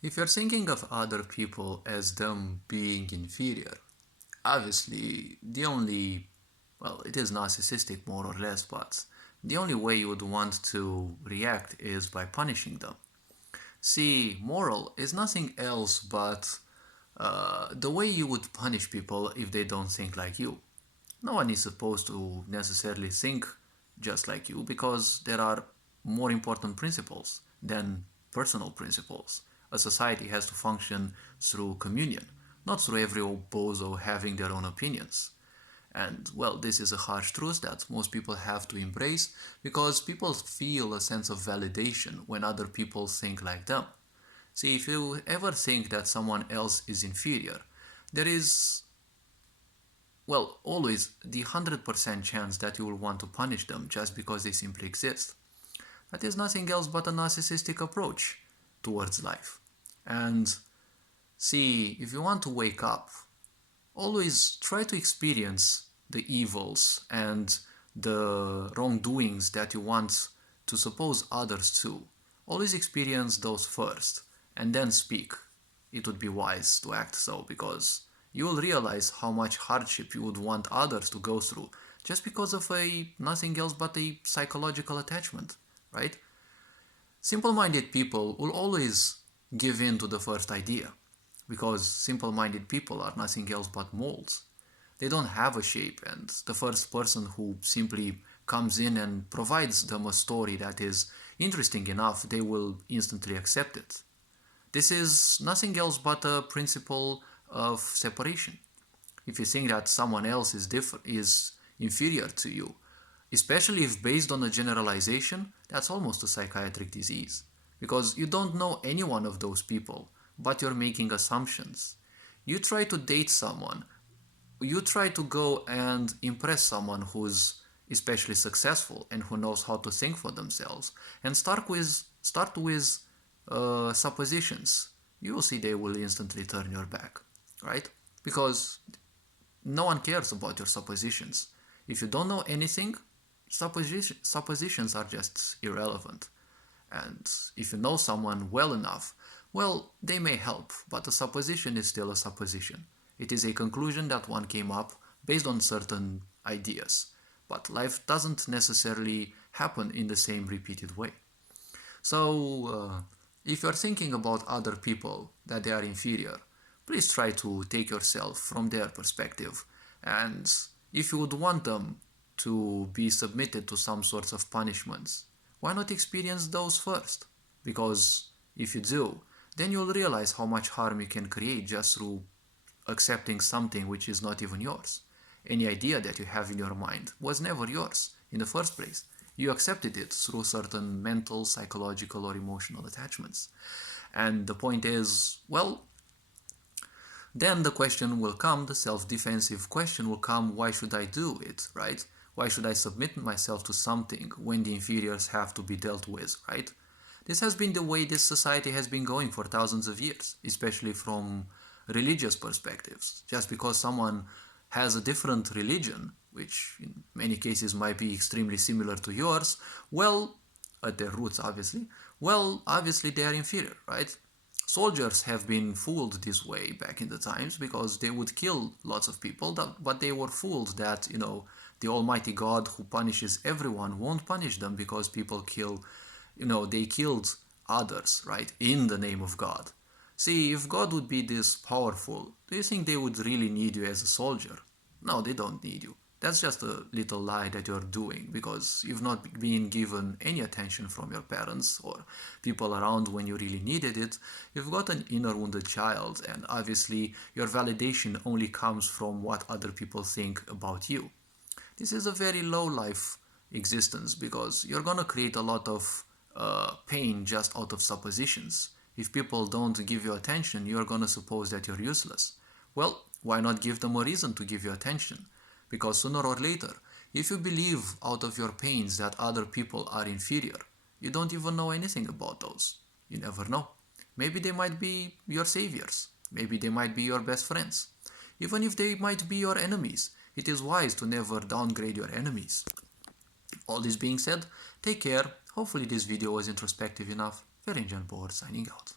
If you're thinking of other people as them being inferior, obviously it is narcissistic more or less, but the only way you would want to react is by punishing them. See, moral is nothing else but the way you would punish people if they don't think like you. No one is supposed to necessarily think just like you because there are more important principles than personal principles. A society has to function through communion, not through every old bozo having their own opinions. And well, this is a harsh truth that most people have to embrace because people feel a sense of validation when other people think like them. See, if you ever think that someone else is inferior, there is always the 100% chance that you will want to punish them just because they simply exist. That is nothing else but a narcissistic approach towards life. And see, if you want to wake up, always try to experience the evils and the wrongdoings that you want to suppose others to. Always experience those first and then speak. It would be wise to act so because you will realize how much hardship you would want others to go through just because of nothing else but a psychological attachment, right? Simple-minded people will always give in to the first idea because simple-minded people are nothing else but molds. They don't have a shape, and the first person who simply comes in and provides them a story that is interesting enough, they will instantly accept it. This is nothing else but a principle of separation. If you think that someone else is inferior to you, especially if based on a generalization, that's almost a psychiatric disease. Because you don't know any one of those people, but you're making assumptions. You try to date someone, you try to go and impress someone who's especially successful and who knows how to think for themselves, and start with suppositions. You will see they will instantly turn your back, right? Because no one cares about your suppositions. If you don't know anything, suppositions are just irrelevant. And if you know someone well enough, well, they may help, but a supposition is still a supposition. It is a conclusion that one came up based on certain ideas. But life doesn't necessarily happen in the same repeated way. So, if you're thinking about other people that they are inferior, please try to take yourself from their perspective. And if you would want them to be submitted to some sorts of punishments, why not experience those first? Because if you do, then you'll realize how much harm you can create just through accepting something which is not even yours. Any idea that you have in your mind was never yours in the first place. You accepted it through certain mental, psychological, or emotional attachments. And the point is, well, then the question will come, the self-defensive question will come, why should I do it, right? Why should I submit myself to something when the inferiors have to be dealt with, right? This has been the way this society has been going for thousands of years, especially from religious perspectives. Just because someone has a different religion, which in many cases might be extremely similar to yours, well, at their roots obviously, well, obviously they are inferior, right? Soldiers have been fooled this way back in the times because they would kill lots of people, but they were fooled that, the Almighty God who punishes everyone won't punish them because people they killed others, right, in the name of God. See, if God would be this powerful, do you think they would really need you as a soldier? No, they don't need you. That's just a little lie that you're doing because you've not been given any attention from your parents or people around when you really needed it. You've got an inner wounded child, and obviously your validation only comes from what other people think about you. This is a very low life existence because you're gonna create a lot of pain just out of suppositions. If people don't give you attention, you're gonna suppose that you're useless. Well, why not give them a reason to give you attention? Because sooner or later, if you believe out of your pains that other people are inferior, you don't even know anything about those. You never know. Maybe they might be your saviors. Maybe they might be your best friends. Even if they might be your enemies, it is wise to never downgrade your enemies. All this being said, take care. Hopefully this video was introspective enough. Ferenc Board signing out.